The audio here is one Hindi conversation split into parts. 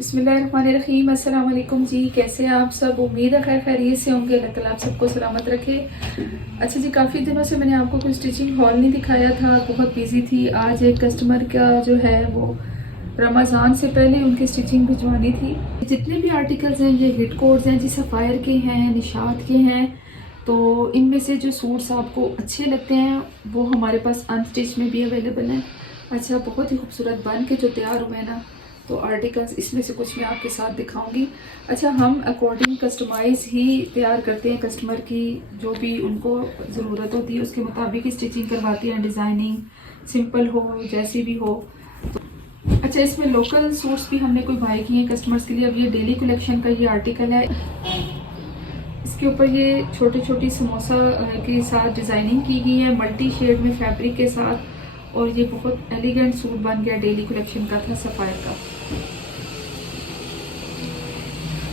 बिस्मिल्लाहिर्रहमानिर्रहीम। अस्सलाम वालेकुम जी, कैसे हैं आप सब? उम्मीद है खैर खैरियत से होंगे। अल्लाह ताला आप सबको सलामत रखे। अच्छा जी, काफ़ी दिनों से मैंने आपको कोई स्टिचिंग हॉल नहीं दिखाया था, बहुत बिजी थी। आज एक कस्टमर का जो है वो रमज़ान से पहले उनकी स्टिचिंग भिजवानी थी। जितने भी आर्टिकल्स हैं ये हिट कोड्स हैं जी, सफ़ायर के हैं, निशात के हैं। तो इनमें से जो सूट्स आपको अच्छे लगते हैं वो हमारे पास अनस्टिच में भी अवेलेबल हैं। अच्छा, बहुत ही खूबसूरत बन के जो तैयार हुए हैं ना, तो आर्टिकल्स इसमें से कुछ मैं आपके साथ दिखाऊंगी। अच्छा, हम अकॉर्डिंग कस्टमाइज़ ही तैयार करते हैं। कस्टमर की जो भी उनको ज़रूरत होती है उसके मुताबिक ही स्टिचिंग करवाती हैं। डिज़ाइनिंग सिंपल हो, जैसी भी हो। अच्छा, इसमें लोकल सूट्स भी हमने कोई बाय किए हैं कस्टमर्स के लिए। अब ये डेली कलेक्शन का ये आर्टिकल है। इसके ऊपर ये छोटी छोटी समोसा के साथ डिज़ाइनिंग की गई है, मल्टी शेड में फैब्रिक के साथ। और ये बहुत एलिगेंट सूट बन गया, डेली कलेक्शन का था, सफ़ायर का।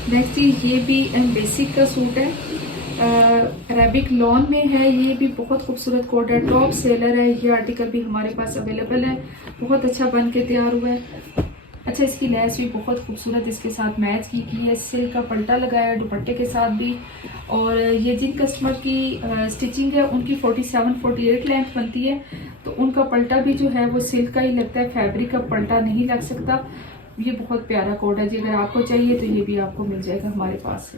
नेक्स्ट ये भी बेसिक का सूट है, अरेबिक लॉन में है। ये भी बहुत खूबसूरत कोट है, टॉप सेलर है। ये आर्टिकल भी हमारे पास अवेलेबल है, बहुत अच्छा बन के तैयार हुआ है। अच्छा, इसकी लेस भी बहुत खूबसूरत इसके साथ मैच की है। सिल्क का पल्टा लगाया है दुपट्टे के साथ भी। और ये जिन कस्टमर की स्टिचिंग है उनकी 47-48 लेंथ बनती है, तो उनका पल्टा भी जो है वो सिल्क का ही लगता है, फैब्रिक का पल्टा नहीं लग सकता। ये बहुत प्यारा कोड है जी, अगर आपको चाहिए तो ये भी आपको मिल जाएगा हमारे पास से।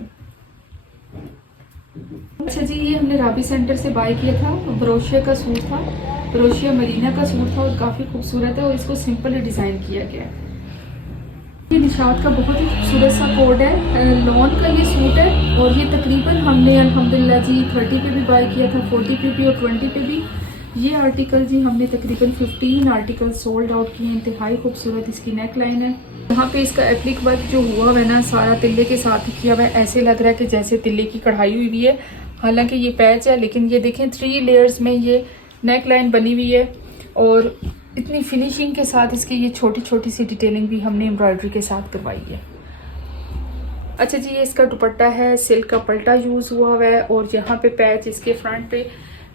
अच्छा जी, ये हमने राबी सेंटर से बाय किया था, ब्रोशिया का सूट था, ब्रोशिया मरीना का सूट था और काफ़ी खूबसूरत है और इसको सिंपल ही डिज़ाइन किया गया है। ये निशात का बहुत ही खूबसूरत सा कोड है, लॉन का ये सूट है। और ये तकरीबन हमने अल्हम्दुलिल्लाह जी 30 पे भी बाय किया था, 40 पे भी और 20 पे भी। ये आर्टिकल जी हमने तकरीबन 15 आर्टिकल सोल्ड आउट किए। इंतहाई खूबसूरत इसकी नेक लाइन है। यहाँ पे इसका एप्लिक वर्क जो हुआ है ना, सारा तिल्ले के साथ ही किया हुआ है। ऐसे लग रहा है कि जैसे तिल्ले की कढ़ाई हुई हुई है, हालांकि ये पैच है। लेकिन ये देखें 3 लेयर्स में ये नेक लाइन बनी हुई है और इतनी फिनिशिंग के साथ इसकी ये छोटी छोटी सी डिटेलिंग भी हमने एम्ब्रॉयडरी के साथ करवाई है। अच्छा जी, ये इसका दुपट्टा है, सिल्क का पल्टा यूज़ हुआ है और यहाँ पे पैच इसके फ्रंट पे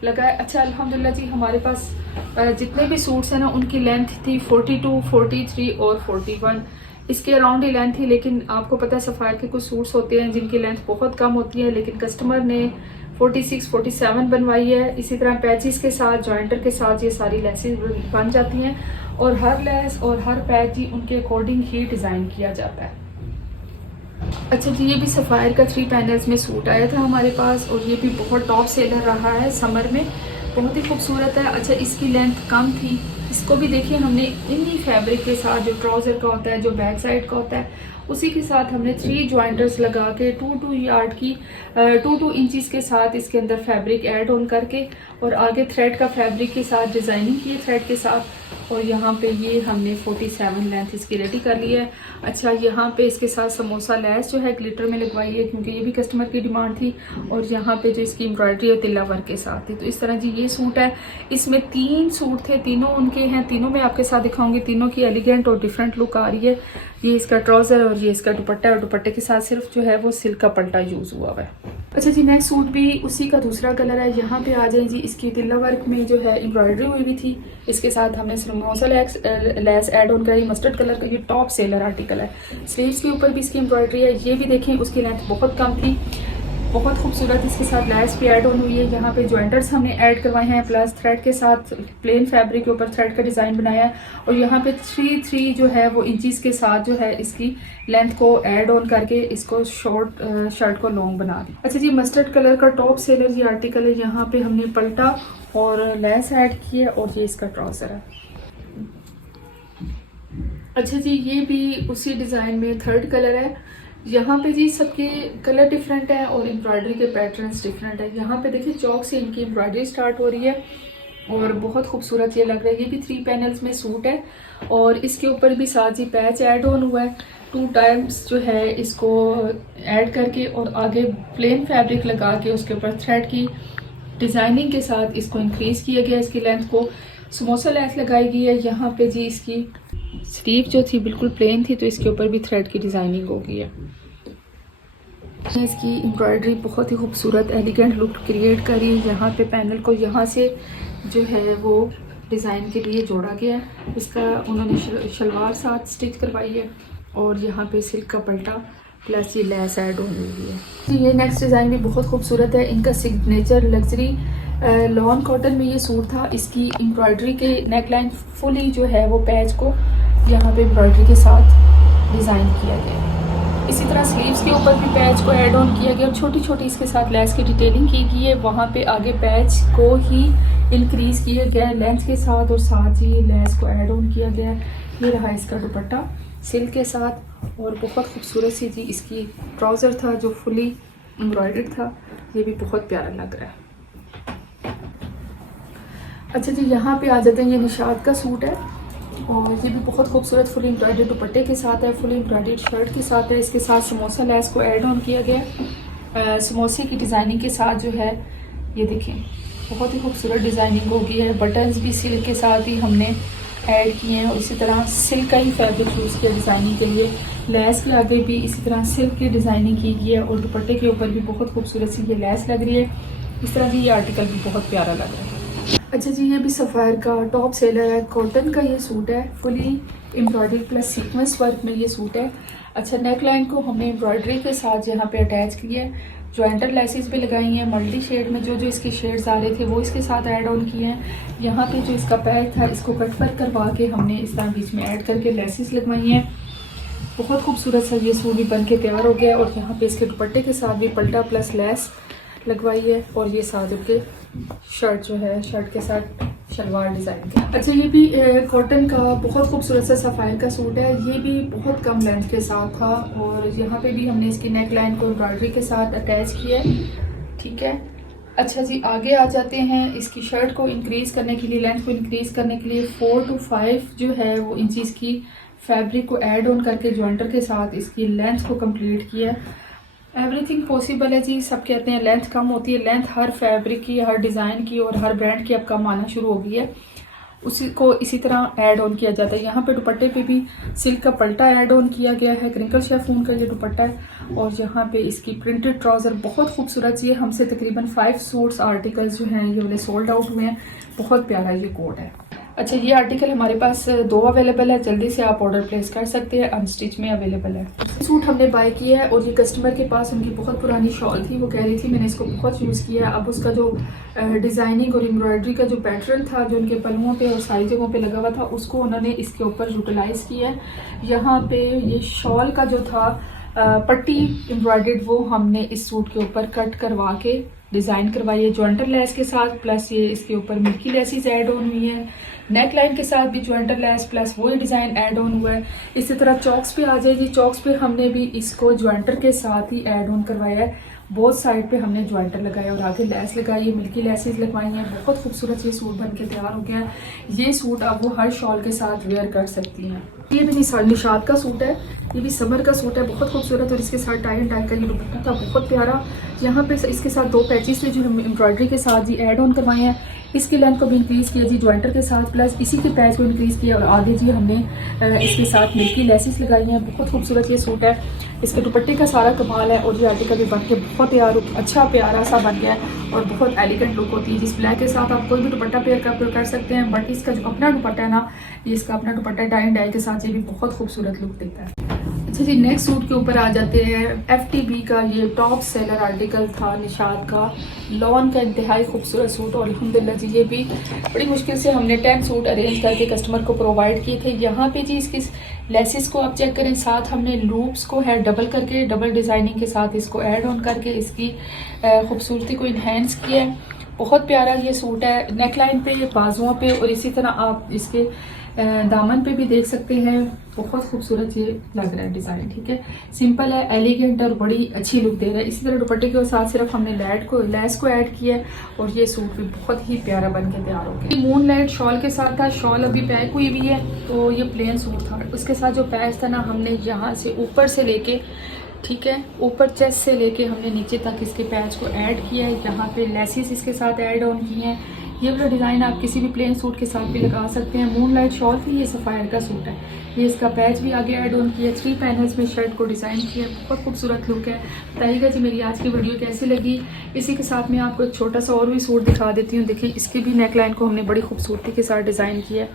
लगा है। अच्छा, अल्हम्दुलिल्लाह जी हमारे पास जितने भी सूट्स हैं ना उनकी लेंथ थी 42, 43 और 41, इसके अराउंड ही लेंथ थी। लेकिन आपको पता है सफ़ायर के कुछ सूट्स होते हैं जिनकी लेंथ बहुत कम होती है, लेकिन कस्टमर ने 46, 47 बनवाई है। इसी तरह पैचेस के साथ, जॉइंटर के साथ ये सारी लेसेस बन जाती हैं और हर लेस और हर पैच ही उनके अकॉर्डिंग ही डिज़ाइन किया जाता है। अच्छा जी, ये भी सफ़ायर का 3 पैनल्स में सूट आया था हमारे पास और ये भी बहुत टॉप सेलर रहा है समर में, बहुत ही खूबसूरत है। अच्छा, इसकी लेंथ कम थी, इसको भी देखिए हमने इन्हीं फैब्रिक के साथ, जो ट्राउज़र का होता है, जो बैक साइड का होता है, उसी के साथ हमने 3 जॉइंटर्स लगा के 2-2 यार्ड की 2-2 इंचज़ के साथ इसके अंदर फैब्रिक ऐड ऑन करके और आगे थ्रेड का फैब्रिक के साथ डिज़ाइनिंग की है थ्रेड के साथ। और यहाँ पे ये हमने 47 लेंथ इसकी रेडी कर ली है। अच्छा, यहाँ पे इसके साथ समोसा लेस जो है ग्लिटर में लगवाई है, क्योंकि ये भी कस्टमर की डिमांड थी। और यहाँ पे जो इसकी एम्ब्रॉयडरी और तिल्ला वर्क के साथ थी। तो इस तरह जी ये सूट है। इसमें 3 सूट थे, तीनों उनके हैं, तीनों में आपके साथ दिखाऊंगी। तीनों की एलिगेंट और डिफरेंट लुक आ रही है। ये इसका ट्राउज़र और ये इसका दुपट्टा, और दुपट्टे के साथ सिर्फ जो है वो सिल्क का पल्टा यूज़ हुआ है। अच्छा जी, नेक्स्ट सूट भी उसी का दूसरा कलर है। यहाँ पे आ जाए जी, इसकी तिल्ला वर्क में जो है एम्ब्रॉयडरी हुई भी थी। इसके साथ हमने समोसा लेस ऐड ऑन कराई, मस्टर्ड कलर का। ये टॉप सेलर आर्टिकल है। स्लीव्स के ऊपर भी इसकी एम्ब्रॉयडरी है। ये भी देखें, उसकी लेंथ बहुत कम थी, बहुत खूबसूरत इसके साथ लेस भी ऐड ऑन हुई है। यहाँ पे जॉइंटर्स हमने ऐड करवाए हैं, प्लस थ्रेड के साथ प्लेन फैब्रिक के ऊपर थ्रेड का डिज़ाइन बनाया है। और यहाँ पे 3 जो है वो इंचज़ के साथ जो है इसकी लेंथ को ऐड ऑन करके इसको शॉर्ट शर्ट को लॉन्ग बना दी। अच्छा जी, मस्टर्ड कलर का टॉप सेलर ये आर्टिकल है। यहाँ पे हमने पल्टा और लेस ऐड की है और ये इसका ट्राउज़र है। अच्छा जी, ये भी उसी डिज़ाइन में 3rd कलर है। यहाँ पे जी सबके कलर डिफरेंट है और एम्ब्रॉयडरी के पैटर्न्स डिफरेंट है। यहाँ पे देखिए चौक से इनकी एम्ब्रॉयडरी स्टार्ट हो रही है और बहुत खूबसूरत ये लग रहा है। ये भी 3 पैनल्स में सूट है और इसके ऊपर भी साथ ही पैच ऐड ऑन हुआ है। 2 टाइम्स जो है इसको ऐड करके और आगे प्लेन फैब्रिक लगा के उसके ऊपर थ्रेड की डिज़ाइनिंग के साथ इसको इंक्रीज किया गया। इसकी लेंथ को समोसा लेस लगाई गई है। यहाँ पे जी इसकी स्लीव जो थी बिल्कुल प्लेन थी, तो इसके ऊपर भी थ्रेड की डिज़ाइनिंग हो गई है। इसकी एम्ब्रॉयडरी बहुत ही खूबसूरत एलिगेंट लुक क्रिएट करी। यहाँ पे पैनल को यहाँ से जो है वो डिज़ाइन के लिए जोड़ा गया है। इसका उन्होंने शलवार साथ स्टिच करवाई है और यहाँ पे सिल्क का पल्टा प्लस ये लेस ऐड होनी हुई है। तो ये नेक्स्ट डिज़ाइन भी बहुत खूबसूरत है। इनका सिग्नेचर लग्जरी लॉन कॉटन में ये सूट था। इसकी एम्ब्रॉयडरी के नेकलाइन फुली जो है वो पैच को यहाँ पे एम्ब्रॉयडरी के साथ डिज़ाइन किया गया है। इसी तरह स्लीव्स के ऊपर भी पैच को ऐड ऑन किया गया और छोटी छोटी इसके साथ लेस की डिटेलिंग की गई है। वहाँ पे आगे पैच को ही इंक्रीज़ किया गया है लेंथ के साथ और साथ ही लेस को ऐड ऑन किया गया है। ये रहा इसका दुपट्टा सिल्क के साथ और बहुत खूबसूरत सी जी इसकी ट्राउज़र था जो फुली एम्ब्रॉयडर्ड था। ये भी बहुत प्यारा लग रहा है। अच्छा जी, यहाँ पे आ जाते हैं। ये निशात का सूट है और ये भी बहुत खूबसूरत फुली एम्ब्रॉयडर्ड दुपट्टे के साथ है, फुली एम्ब्रॉयडर्ड शर्ट के साथ है। इसके साथ समोसा लेस को ऐड ऑन किया गया। समोसे की डिज़ाइनिंग के साथ जो है ये देखें बहुत ही खूबसूरत डिज़ाइनिंग हो गई है। बटन्स भी सिल्क के साथ ही हमने ऐड किए हैं और इसी तरह सिल्क का ही फैब्रिक यूज़ किया डिज़ाइनिंग के लिए। लेस के आगे भी इसी तरह सिल्क की डिज़ाइनिंग की गई है और दुपट्टे के ऊपर भी बहुत खूबसूरत सी ये लेस लग रही है। इस तरह की ये आर्टिकल भी बहुत प्यारा लग रहा है। अच्छा जी, ये भी सफ़ायर का टॉप सेलर है। कॉटन का ये सूट है, fully embroidery plus sequence work में ये सूट है। अच्छा, नेक लाइन को हमने एम्ब्रॉयडरी के साथ यहाँ पे अटैच किया है। जॉइंटर लेसेस भी लगाई हैं मल्टी शेड में। जो जो इसके शेड्स आ रहे थे वो इसके साथ ऐड ऑन किए हैं। यहाँ पे जो इसका पैच था इसको कट वर्क करवा के हमने इस तरह बीच में ऐड करके लेसेस लगवाई हैं। बहुत खूबसूरत सा ये सूट भी बन के तैयार हो गया और यहाँ पे इसके दुपट्टे के साथ भी पल्टा प्लस लेस लगवाई है और ये साथ के शर्ट जो है शर्ट के साथ शलवार डिज़ाइन का। अच्छा, ये भी कॉटन का बहुत खूबसूरत सा सफ़ायर का सूट है। ये भी बहुत कम लेंथ के साथ था और यहाँ पे भी हमने इसकी नेक लाइन को एम्ब्रॉयडरी के साथ अटैच किया है। ठीक है। अच्छा जी, आगे आ जाते हैं। इसकी शर्ट को इंक्रीज़ करने के लिए, लेंथ को इंक्रीज़ करने के लिए 4 to 5 जो है वो इंचज़ की फैब्रिक को ऐड ऑन करके जॉइंटर के साथ इसकी लेंथ को कंप्लीट किया है। एवरीथिंग पॉसिबल है जी। सब कहते हैं लेंथ कम होती है। लेंथ हर फैब्रिक की, हर डिज़ाइन की और हर ब्रांड की अब कम आना शुरू हो गई है। उसी को इसी तरह ऐड ऑन किया जाता है। यहाँ पे दुपट्टे पे भी सिल्क का पल्टा ऐड ऑन किया गया है। क्रिंकल शेफून का ये दुपट्टा है और यहाँ पे इसकी प्रिंटेड ट्राउज़र बहुत खूबसूरत। ये हमसे तकरीबन 5 सूट्स आर्टिकल्स जो हैं ये वाले सोल्ड आउट हुए हैं। बहुत प्यारा ये कोट है। अच्छा, ये आर्टिकल हमारे पास 2 अवेलेबल है। जल्दी से आप ऑर्डर प्लेस कर सकते हैं। अनस्टिच में अवेलेबल है। सूट हमने बाय किया है और ये कस्टमर के पास उनकी बहुत पुरानी शॉल थी। वो कह रही थी मैंने इसको बहुत यूज़ किया है। अब उसका जो डिज़ाइनिंग और एम्ब्रॉयडरी का जो पैटर्न था जो उनके पल्लुओं पे और सारी जगहों पे लगा हुआ था उसको उन्होंने इसके ऊपर यूटिलाइज़ किया है। यहाँ पे ये शॉल का जो था पट्टी एम्ब्रॉयडर्ड वो हमने इस सूट के ऊपर कट करवा के डिज़ाइन करवाई है जॉइंटर लेस के साथ। प्लस ये इसके ऊपर मिल्की लेसेस ऐड ऑन हुई है। नेक लाइन के साथ भी जॉइंटर लेस प्लस वही डिज़ाइन ऐड ऑन हुआ है। इसी तरह चॉक्स पे आ जाएगी। चॉक्स पे हमने भी इसको जॉइंटर के साथ ही ऐड ऑन करवाया है। बोथ साइड पे हमने जॉइंटर लगाया और आगे लेस लगाई है, मिल्की लेसेस लगवाई हैं। बहुत खूबसूरत ये सूट बन के तैयार हो गया है। ये सूट आप वो हर शॉल के साथ वेयर कर सकती हैं। ये भी निशात का सूट है। ये भी समर का सूट है, बहुत खूबसूरत और इसके साथ टाई एंड डाई का ये दुपट्टा था बहुत प्यारा। यहाँ पे इसके साथ 2 पैचेस थे जो हम एम्ब्रॉयडरी के साथ जी ऐड ऑन करवाए हैं। इसकी लेंथ को भी इंक्रीज़ किया जी जॉइंटर के साथ प्लस इसी के पैच को इंक्रीज़ किया और आगे जी हमने इसके साथ मिल्की लेसेस लगाई हैं। बहुत खूबसूरत ये सूट है। इसके दुपट्टे का सारा कमाल है और ये आर्टिकल भी बन के बहुत तैयार अच्छा प्यारा सा बन गया है और बहुत एलिगेंट लुक होती है। जिस ब्लैक के साथ आप कोई भी दुपट्टा पेयर कर सकते हैं। बट इसका जो अपना दुपट्टा है ना, ये इसका अपना दुपट्टा टाई एंड डाई के साथ ये भी बहुत खूबसूरत लुक देता है। अच्छा जी, नेक्स्ट सूट के ऊपर आ जाते हैं। FTB का ये टॉप सेलर आर्टिकल था निशात का। लॉन का इंतहाई खूबसूरत सूट और अल्हम्दुलिल्लाह जी ये भी बड़ी मुश्किल से हमने 10 सूट अरेंज करके कस्टमर को प्रोवाइड किए थे। यहाँ पे जी इसकी लेसेस को आप चेक करें। साथ हमने लूप्स को है डबल करके, डबल डिज़ाइनिंग के साथ इसको ऐड ऑन करके इसकी खूबसूरती को इन्हेंस किया है। बहुत प्यारा ये सूट है। नेक लाइन पे, बाजुओं पे और इसी तरह आप इसके दामन पे भी देख सकते हैं। बहुत खूबसूरत ये लग रहा है डिज़ाइन। ठीक है, सिंपल है, एलिगेंट और बड़ी अच्छी लुक दे रहा है। इसी तरह दुपट्टे के साथ सिर्फ हमने लेस को ऐड किया है और ये सूट भी बहुत ही प्यारा बन के तैयार हो गया। मून लाइट शॉल के साथ था। शॉल अभी पैक हुई हुई है तो ये प्लेन सूट था। उसके साथ जो पैच था ना, हमने यहाँ से ऊपर से लेके, ठीक है, ऊपर चेस्ट से लेके हमने नीचे तक इसके पैच को ऐड किया है। यहाँ पे लेसेस इसके साथ ऐड ऑन किए हैं। ये वाला डिज़ाइन आप किसी भी प्लेन सूट के साथ भी लगा सकते हैं। मून लाइट शॉल थी, ये सफ़ायर का सूट है। ये इसका पैच भी आगे ऐड ऑन किया। 3 पैनल्स में शर्ट को डिज़ाइन किया। बहुत खूबसूरत लुक है। बताइएगा जी मेरी आज की वीडियो कैसी लगी। इसी के साथ मैं आपको एक छोटा सा और भी सूट दिखा देती हूँ। देखिए, इसकी भी नेक लाइन को हमने बड़ी खूबसूरती के साथ डिज़ाइन किया।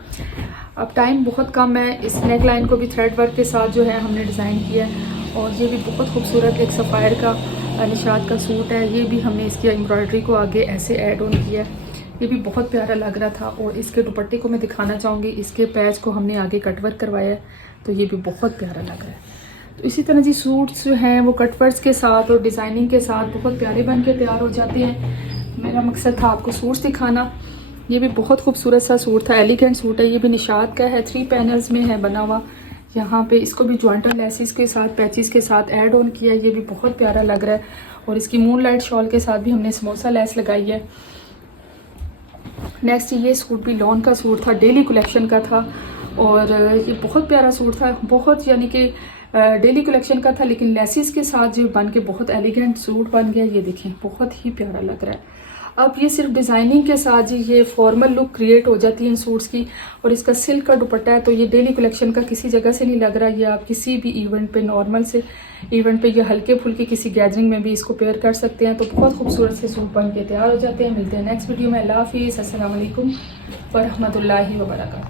अब टाइम बहुत कम है। इस नेक लाइन को भी थ्रेड वर्क के साथ जो है हमने डिज़ाइन किया है और ये भी बहुत खूबसूरत एक सफ़ायर का निशात का सूट है। ये भी हमने इसकी एम्ब्रॉयडरी को आगे ऐसे ऐड ऑन किया है। ये भी बहुत प्यारा लग रहा था और इसके दुपट्टे को मैं दिखाना चाहूँगी। इसके पैच को हमने आगे कट वर्क करवाया है तो ये भी बहुत प्यारा लग रहा है। तो इसी तरह जी सूट्स जो हैं वो कट वर्क्स के साथ और डिज़ाइनिंग के साथ बहुत प्यारे बन के तैयार हो जाते हैं। मेरा मकसद था आपको सूट्स दिखाना। ये भी बहुत खूबसूरत सा सूट था, एलिगेंट सूट है। ये भी निशात का है, 3 पैनल्स में है बना हुआ। यहाँ पे इसको भी ज्वाइंटर लेसिस के साथ पैचेस के साथ ऐड ऑन किया है। ये भी बहुत प्यारा लग रहा है और इसकी मून लाइट शॉल के साथ भी हमने समोसा लेस लगाई है। नेक्स्ट ये सूट भी लॉन का सूट था, डेली कलेक्शन का था और ये बहुत प्यारा सूट था। बहुत यानी कि डेली कलेक्शन का था लेकिन लेसिस के साथ जो बन के बहुत एलिगेंट सूट बन गया। ये देखें बहुत ही प्यारा लग रहा है। अब ये सिर्फ डिज़ाइनिंग के साथ जी ये फॉर्मल लुक क्रिएट हो जाती है इन सूट्स की। और इसका सिल्क का दुपट्टा है तो ये डेली कलेक्शन का किसी जगह से नहीं लग रहा। ये आप किसी भी इवेंट पे, नॉर्मल से इवेंट पे या हल्के फुल्के किसी गैदरिंग में भी इसको पेयर कर सकते हैं। तो बहुत खूबसूरत से सूट बन के तैयार हो जाते हैं। मिलते हैं नेक्स्ट वीडियो में। अल्लाह हाफिज़, अस्सलाम वालेकुम व रहमतुल्लाहि व बरकातहू।